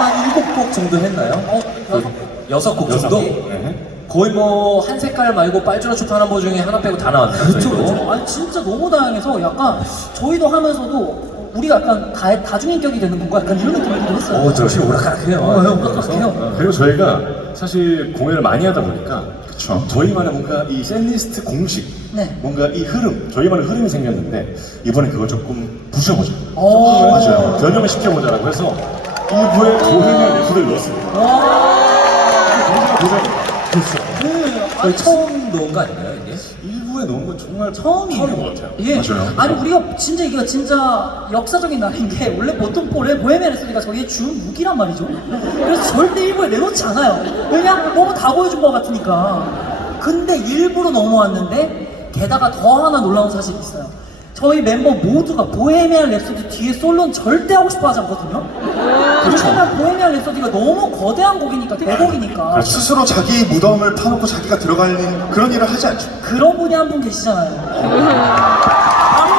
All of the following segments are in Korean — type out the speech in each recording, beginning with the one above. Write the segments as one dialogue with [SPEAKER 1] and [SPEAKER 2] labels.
[SPEAKER 1] 한 7곡 정도 했나요? 여섯 곡 정도?
[SPEAKER 2] 네.
[SPEAKER 1] 거의 뭐 한 색깔 말고 빨주노초 파남보 중에 하나 빼고 다 나왔네요.
[SPEAKER 3] 그렇죠,
[SPEAKER 1] 저희도.
[SPEAKER 3] 그렇죠. 아니 진짜 너무 다양해서 약간 저희도 하면서도 우리가 약간 다중인격이 되는 건가 약간 이런 느낌이 들긴 했어요.
[SPEAKER 1] 정신이 오락가락해요.
[SPEAKER 3] 오락가락해요.
[SPEAKER 2] 그리고 저희가 사실 공연을 많이 하다 보니까 저희만의 뭔가 이 샌리스트 공식,
[SPEAKER 3] 네.
[SPEAKER 2] 뭔가 이 흐름, 저희만의 흐름이 생겼는데 이번에 그걸 조금 부셔보자.
[SPEAKER 3] 오.
[SPEAKER 2] 맞아요. 변형을 시켜보자라고 해서 일부에 보헤미안 랩소디를 넣었습니다.
[SPEAKER 3] 와.
[SPEAKER 2] 굉장히 그렇죠.
[SPEAKER 1] 거의 처음 넣은 거 아닌가요, 이게?
[SPEAKER 2] 일부에 넣은 건 정말
[SPEAKER 3] 처음이에요.
[SPEAKER 2] 처음인 것 같아요.
[SPEAKER 3] 예.
[SPEAKER 2] 맞아요.
[SPEAKER 3] 아니 우리가 진짜 이거 진짜 역사적인 날인 게 원래 보통 볼에 보헤미안 랩소디가 저희의 주 무기란 말이죠. 그래서 절대 일부에 내놓지 않아요. 왜냐? 너무 다 보여준 것 같으니까. 근데 일부러 넘어왔는데 게다가 더 하나 놀라운 사실이 있어요. 저희 멤버 모두가 보헤미안 랩소디 뒤에 솔로는 절대 하고 싶어 하지 않거든요. 왜냐면 보헤미안 랩소디가 너무 거대한 곡이니까 대곡이니까.
[SPEAKER 4] 스스로 자기 무덤을 파놓고 자기가 들어가는 그런 일을 하지 않죠.
[SPEAKER 3] 그런 분이 한 분 계시잖아요. 바로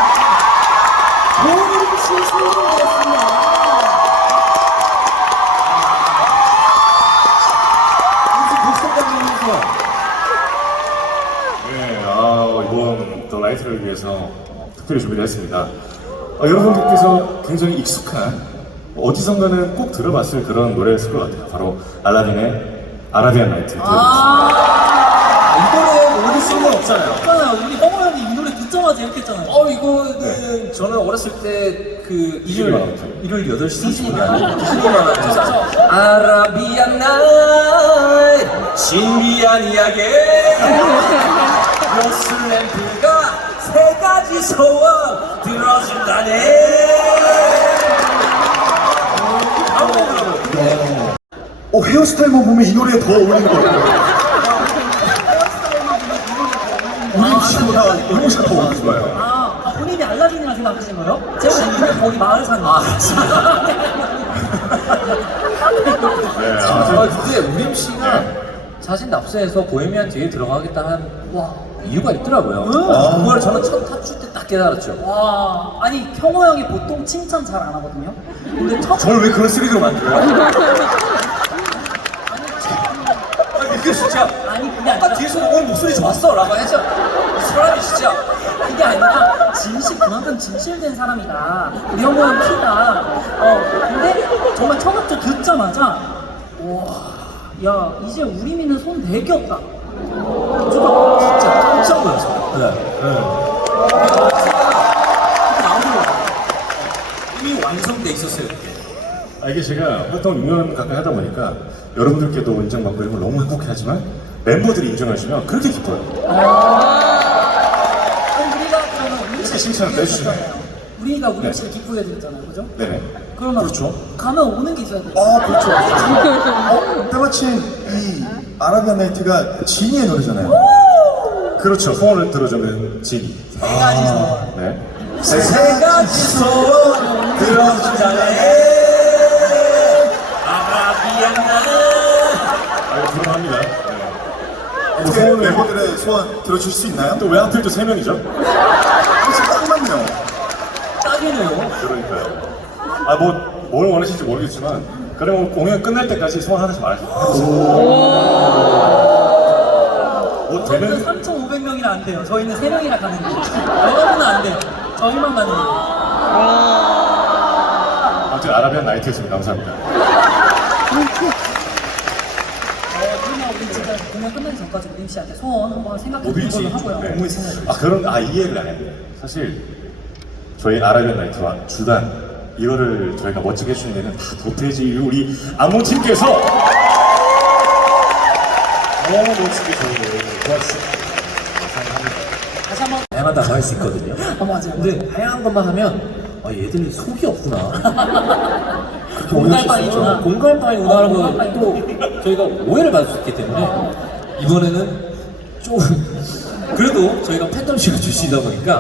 [SPEAKER 3] 보름 씨 선생님이었습니다.
[SPEAKER 2] 네, 이번 또 라이트를 위해서 특별히 준비를 했습니다. 여러분들께서 굉장히 익숙한 어디선가는 꼭 들어봤을 그런 노래였을 것 같아요. 바로 알라딘의 아라비안 나이트.
[SPEAKER 1] 이거는 모를 수가 없잖아요.
[SPEAKER 3] 있잖아요. 우리 허머 형이 이 노래 듣자마자 이렇게 했잖아요.
[SPEAKER 1] 이거는 저는 어렸을 때 그
[SPEAKER 2] 일요일
[SPEAKER 1] 일요일 8시 30분이 아니고 디즈니만 하면서 아라비안 나이 신비한 이야기 로슬램프가 3가지 소원 들어준다네.
[SPEAKER 4] 헤어스타일만 보면 이 노래에 더 어울리는 것 같아요. 우리 씨보다 형우 씨가 더 어울리지 마요.
[SPEAKER 3] 본인이 알라딘이라 생각하시는 거예요? 제가 보기에는 거기 마을 사는
[SPEAKER 1] 근데 우림 씨가 자신 납세해서 보헤미안 뒤에 들어가겠다 한 이유가 있더라고요. 그걸 저는 첫 탑출 때 딱 깨달았죠.
[SPEAKER 3] 와, 아니 형호 형이 보통 칭찬 잘 안 하거든요. 근데 첫
[SPEAKER 1] 저를 왜 그런 쓰리로 만들어요? 이게 진짜
[SPEAKER 3] 아니 그게 아니라
[SPEAKER 1] 뒤에서 오늘 목소리 좋았어 라고 했죠. 이 사람이 진짜
[SPEAKER 3] 그게 아니라 그만큼 진실된 사람이다. 우리 형호 형 키가 근데 정말 첫 악조 듣자마자 야 이제 우리미는 손 대겼다.
[SPEAKER 1] 진짜 깜짝 놀랐어요. 이미 완성돼 있었어요.
[SPEAKER 2] 이게 제가 활동을 6년 가까이 하다 보니까 여러분들께도 인정받고 이런 걸 너무 행복해하지만 멤버들이 인정해주면 그렇게 기뻐요.
[SPEAKER 3] 그럼 우리가 그러면 우리
[SPEAKER 2] 이렇게 칭찬을 해주시나요?
[SPEAKER 3] 우리가 우리 씨를 기쁘게 해드렸잖아요, 그죠?
[SPEAKER 2] 네네.
[SPEAKER 3] 그러면
[SPEAKER 2] 그렇죠.
[SPEAKER 3] 가면 오는 게 있어야 돼.
[SPEAKER 4] 그렇죠. 때마침 이 아라비안 나이트가 지니의 노래잖아요.
[SPEAKER 2] 그렇죠. 소원을 들어주는 진이.
[SPEAKER 3] 세 가지 소원.
[SPEAKER 2] 네.
[SPEAKER 1] 3가지 소원 들어주자네. 아라비안 나이.
[SPEAKER 2] 불안합니다.
[SPEAKER 4] 어떻게 멤버들의 소원 들어줄 수 있나요?
[SPEAKER 2] 또 왜 하필 또 3명이죠?
[SPEAKER 4] 혹시 딱 맞네요.
[SPEAKER 1] 딱이네요.
[SPEAKER 2] 그러니까요. 뭘 원하실지 모르겠지만, 그러면 공연 끝날 때까지 소원 하나씩 말해주세요. 뭐
[SPEAKER 3] 저희는
[SPEAKER 2] 되는
[SPEAKER 3] 3,500명이라 안 돼요. 저희는 3명이라 가는 거예요. 여러분은 안 돼요. 저희만 가는 거예요.
[SPEAKER 2] 아무튼 아라비안 나이트였습니다. 감사합니다.
[SPEAKER 3] 그러면 우리 진짜 공연 끝나기 전까지 우림 씨한테 소원 한번 생각해 보는
[SPEAKER 2] 뭐든지
[SPEAKER 3] 걸로 하고요.
[SPEAKER 2] 네. 이 이해를 안 했네요. 사실 저희 아라비안 나이트와 주단 이거를 저희가 멋지게 해주는 데는 다 도태지 우리 안무팀께서 너무 멋지게 저희를 도와주셨습니다.
[SPEAKER 3] 다시 한번.
[SPEAKER 1] 다양하다 할 수 있거든요.
[SPEAKER 3] 맞아요.
[SPEAKER 1] 근데 다양한 것만 하면 얘들이 속이 없구나.
[SPEAKER 3] 공갈빵이구나.
[SPEAKER 1] 공갈빵이구나 하는 거 또 저희가 오해를 받을 수 있기 때문에 이번에는 좀 그래도 저희가 팬덤식을 주시다 보니까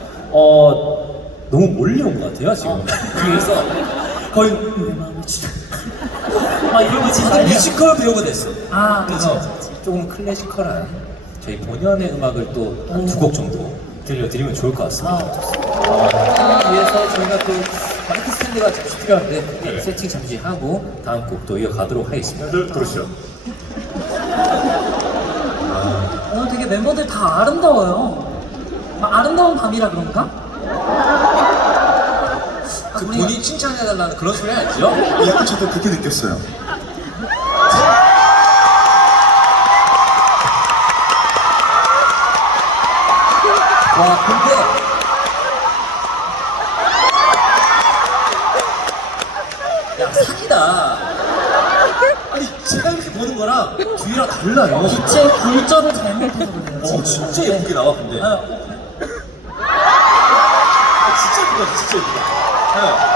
[SPEAKER 1] 너무 몰려온 것 같아요 지금. 그래서 거의 내 마음을 주다.
[SPEAKER 3] 이런 거 진짜.
[SPEAKER 1] 뮤지컬 배우가 됐어.
[SPEAKER 3] 그래서
[SPEAKER 1] 그래서 조금 클래시컬한 저희 본연의 음악을 또 한 2곡 정도 들려드리면 좋을 것 같습니다.
[SPEAKER 3] 좋습니다.
[SPEAKER 1] 그러기 위해서 저희가 또 마이크 스탠드가 잠시 필요한데 세팅 잠시 하고 다음 곡도 이어가도록 하겠습니다.
[SPEAKER 2] 다들 들으시죠.
[SPEAKER 3] 오늘 되게 멤버들 다 아름다워요. 아름다운 밤이라 그런가?
[SPEAKER 1] 그 본인 칭찬해달라는 그런 소리 아니죠?
[SPEAKER 4] 약간 저도 그렇게 느꼈어요.
[SPEAKER 1] 와 근데 야 사기다. 아니 제가 이렇게 보는 거랑 주희랑 달라요.
[SPEAKER 3] 빛의 굴절을 잘못해서 그래요.
[SPEAKER 1] 진짜 예쁘게 나와 근데.
[SPEAKER 3] 아,
[SPEAKER 1] 진짜 예쁘다 진짜 예쁘다.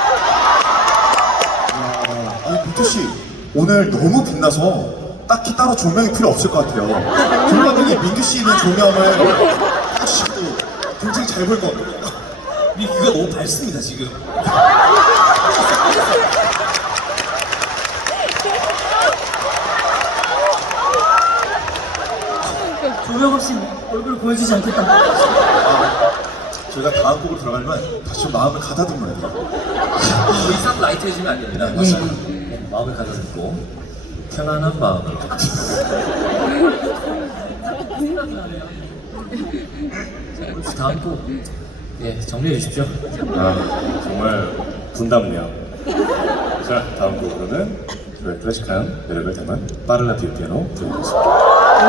[SPEAKER 4] 아니 민규 씨 오늘 너무 빛나서 딱히 따로 조명이 필요 없을 것 같아요. 그러면 민규 씨는 조명을 해주셔도 굉장히 잘 보일 것 같아요.
[SPEAKER 1] 민규가 너무 밝습니다 지금.
[SPEAKER 3] 조명 없이 얼굴 보여주지 않겠다.
[SPEAKER 4] 저희가 다음 곡으로 들어가려면 다시 마음을 가다듬어야 돼요.
[SPEAKER 1] 더 이상 라이트 해주면 안 됩니다. 네, 마음을 가다듬고 편안한 마음으로. 혹시 다음 곡 정리해 주십시오.
[SPEAKER 2] 정말 분담네요. 자, 다음 곡으로는 저의 클래식한 매력을 담은 빠르라 디오 피아노 들어보겠습니다.